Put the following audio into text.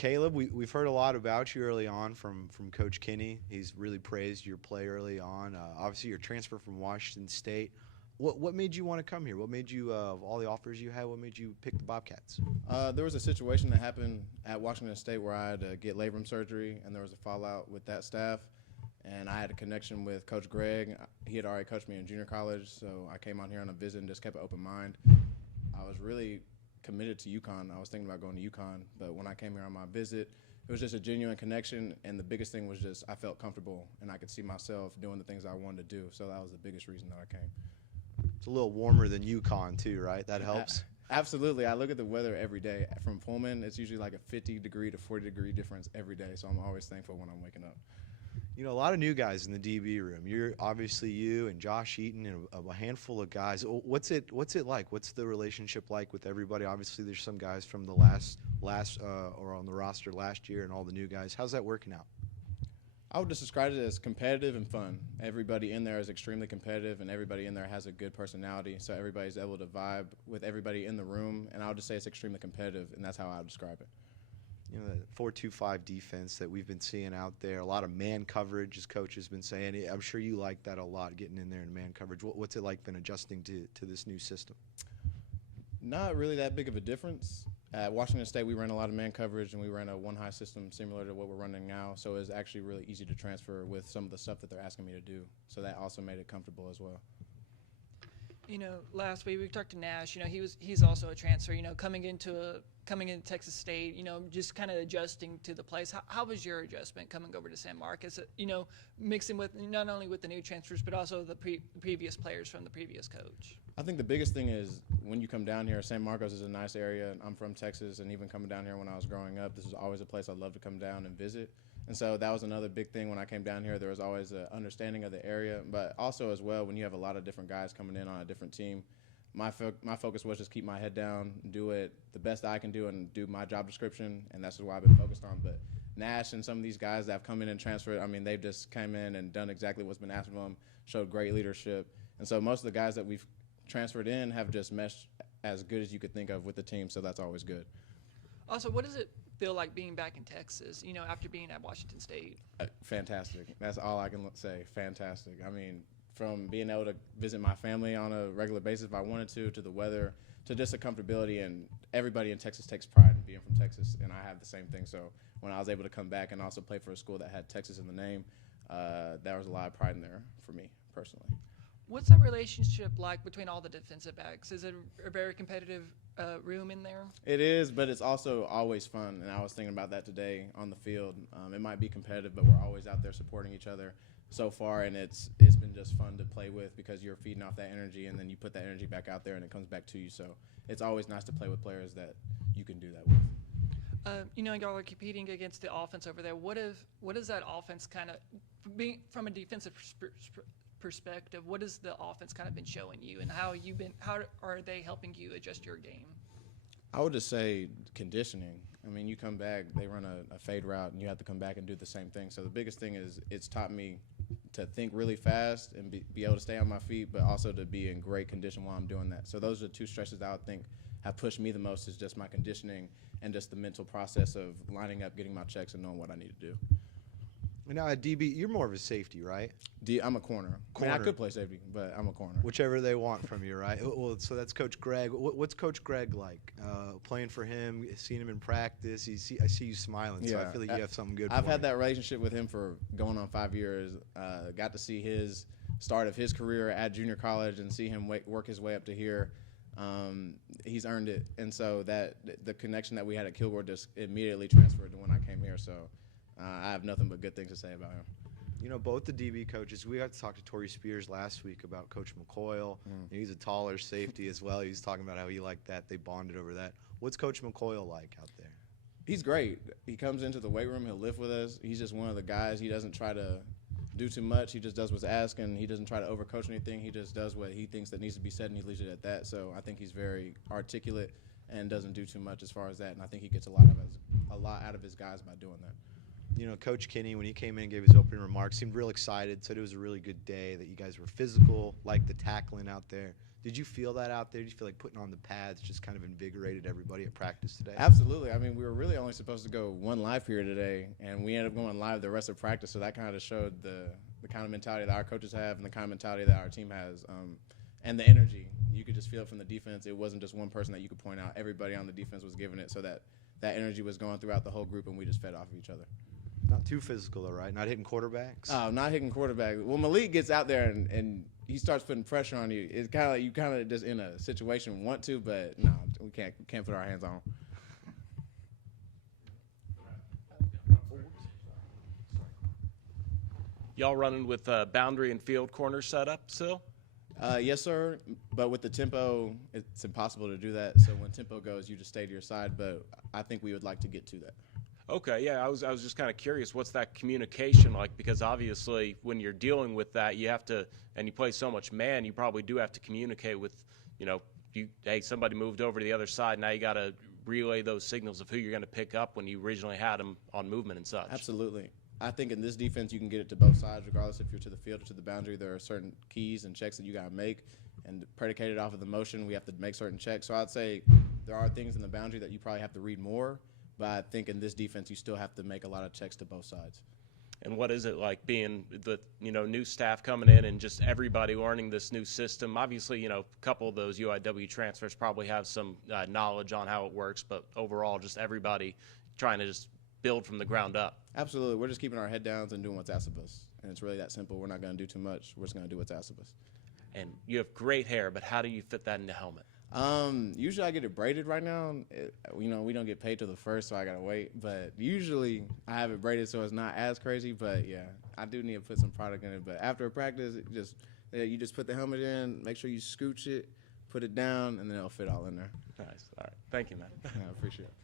Kaleb, we've heard a lot about you early on from Coach Kinney. He's really praised your play early on. Obviously, your transfer from Washington State. What made you want to come here? What made you, of all the offers you had, what made you pick the Bobcats? There was a situation that happened at Washington State where I had to get labrum surgery, and there was a fallout with that staff. And I had a connection with Coach Greg. He had already coached me in junior college, so I came on here on a visit and just kept an open mind. I was really committed to UConn. I was thinking about going to UConn, but when I came here on my visit, it was just a genuine connection, and the biggest thing was just I felt comfortable, and I could see myself doing the things I wanted to do. So that was the biggest reason that I came. It's a little warmer than UConn too, right? That helps. Absolutely. I look at the weather every day. From Pullman, it's usually like a 50-degree to 40-degree difference every day, so I'm always thankful when I'm waking up. You know, a lot of new guys in the DB room. You're obviously you and Josh Eaton and a handful of guys. What's it like? What's the relationship like with everybody? Obviously, there's some guys from the last or on the roster last year, and all the new guys. How's that working out? I would just describe it as competitive and fun. Everybody in there is extremely competitive, and everybody in there has a good personality, so everybody's able to vibe with everybody in the room, and I would just say it's extremely competitive, and that's how I would describe it. You know, the 4-2-5 defense that we've been seeing out there, a lot of man coverage, as Coach has been saying. I'm sure you like that a lot, getting in there in man coverage. What's it like been adjusting to this new system? Not really that big of a difference. At Washington State, we ran a lot of man coverage, and we ran a one-high system similar to what we're running now, so it's actually really easy to transfer with some of the stuff that they're asking me to do. So that also made it comfortable as well. You know, last week we talked to Nash. You know, he's also a transfer. You know, coming into Texas State. You know, just kind of adjusting to the place. How was your adjustment coming over to San Marcos? You know, mixing with not only with the new transfers but also the previous players from the previous coach. I think the biggest thing is when you come down here, San Marcos is a nice area. I'm from Texas, and even coming down here when I was growing up, this was always a place I'd love to come down and visit. And so that was another big thing when I came down here. There was always an understanding of the area, but also as well when you have a lot of different guys coming in on a different team, my focus was just keep my head down, do it the best I can do, and do my job description, and that's what I've been focused on. But Nash and some of these guys that have come in and transferred, I mean, they've just come in and done exactly what's been asked of them, showed great leadership. And so most of the guys that we've transferred in have just meshed as good as you could think of with the team, so that's always good. Also, what does it feel like being back in Texas, you know, after being at Washington State? Fantastic. That's all I can say. Fantastic. I mean, from being able to visit my family on a regular basis if I wanted to the weather, to just the comfortability, and everybody in Texas takes pride in being from Texas, and I have the same thing. So when I was able to come back and also play for a school that had Texas in the name, there was a lot of pride in there for me personally. What's that relationship like between all the defensive backs? Is it a very competitive room in there? It is, but it's also always fun, and I was thinking about that today on the field. It might be competitive, but we're always out there supporting each other so far, and it's been just fun to play with because you're feeding off that energy, and then you put that energy back out there, and it comes back to you. So it's always nice to play with players that you can do that with. You know, y'all are competing against the offense over there. What is that offense kind of being from a defensive perspective? What has the offense kind of been showing you, and how are they helping you adjust your game? I would just say conditioning. I mean, you come back, they run a fade route, and you have to come back and do the same thing. So the biggest thing is it's taught me to think really fast and be able to stay on my feet, but also to be in great condition while I'm doing that. So those are the two stretches that I would think have pushed me the most, is just my conditioning and just the mental process of lining up, getting my checks, and knowing what I need to do. Now at DB, you're more of a safety, right? I'm a corner. I mean, I could play safety, but I'm a corner. Whichever they want from you, right? Well, so that's Coach Greg. What's Coach Greg like? Playing for him, seeing him in practice. I see you smiling, so I feel like you have something good. I've had that relationship with him for going on 5 years. Got to see his start of his career at junior college and see him work his way up to here. He's earned it, and so that the connection that we had at Kilgore just immediately transferred to when I came here. So I have nothing but good things to say about him. You know, both the DB coaches, we got to talk to Torrey Spears last week about Coach McCoyle. He's a taller safety as well. He was talking about how he liked that. They bonded over that. What's Coach McCoyle like out there? He's great. He comes into the weight room. He'll lift with us. He's just one of the guys. He doesn't try to do too much. He just does what's asked, and he doesn't try to overcoach anything. He just does what he thinks that needs to be said, and he leaves it at that. So I think he's very articulate and doesn't do too much as far as that, and I think he gets a lot out of his guys by doing that. Coach Kinney, when he came in and gave his opening remarks, seemed real excited, said it was a really good day, that you guys were physical, liked the tackling out there. Did you feel that out there? Did you feel like putting on the pads just kind of invigorated everybody at practice today? Absolutely. I mean, we were really only supposed to go one live period today, and we ended up going live the rest of practice, so that kind of showed the kind of mentality that our coaches have and the kind of mentality that our team has, and the energy. You could just feel it from the defense. It wasn't just one person that you could point out. Everybody on the defense was giving it, so that energy was going throughout the whole group, and we just fed off of each other. Not too physical, though, right? Not hitting quarterbacks? Oh, not hitting quarterback. Well, Malik gets out there and he starts putting pressure on you. It's kind of like you kind of just in a situation want to, but no, we can't put our hands on him. Y'all running with boundary and field corner setup still? Yes, sir. But with the tempo, it's impossible to do that. So when tempo goes, you just stay to your side. But I think we would like to get to that. Okay, yeah, I was just kind of curious, what's that communication like? Because obviously, when you're dealing with that, you have to, and you play so much man, you probably do have to communicate with, hey, somebody moved over to the other side. Now you got to relay those signals of who you're going to pick up when you originally had them on movement and such. Absolutely. I think in this defense, you can get it to both sides, regardless if you're to the field or to the boundary. There are certain keys and checks that you got to make, and predicated off of the motion, we have to make certain checks. So I'd say there are things in the boundary that you probably have to read more. But I think in this defense, you still have to make a lot of checks to both sides. And what is it like being the new staff coming in and just everybody learning this new system? Obviously, a couple of those UIW transfers probably have some knowledge on how it works, but overall, just everybody trying to just build from the ground up. Absolutely. We're just keeping our head down and doing what's asked of us. And it's really that simple. We're not going to do too much. We're just going to do what's asked of us. And you have great hair, but how do you fit that in the helmet? Usually I get it braided right now. We don't get paid till the 1st, so I gotta wait. But usually I have it braided so it's not as crazy. But yeah, I do need to put some product in it. But after a practice, you just put the helmet in, make sure you scooch it, put it down, and then it'll fit all in there. Nice. All right. Thank you, man. I appreciate it.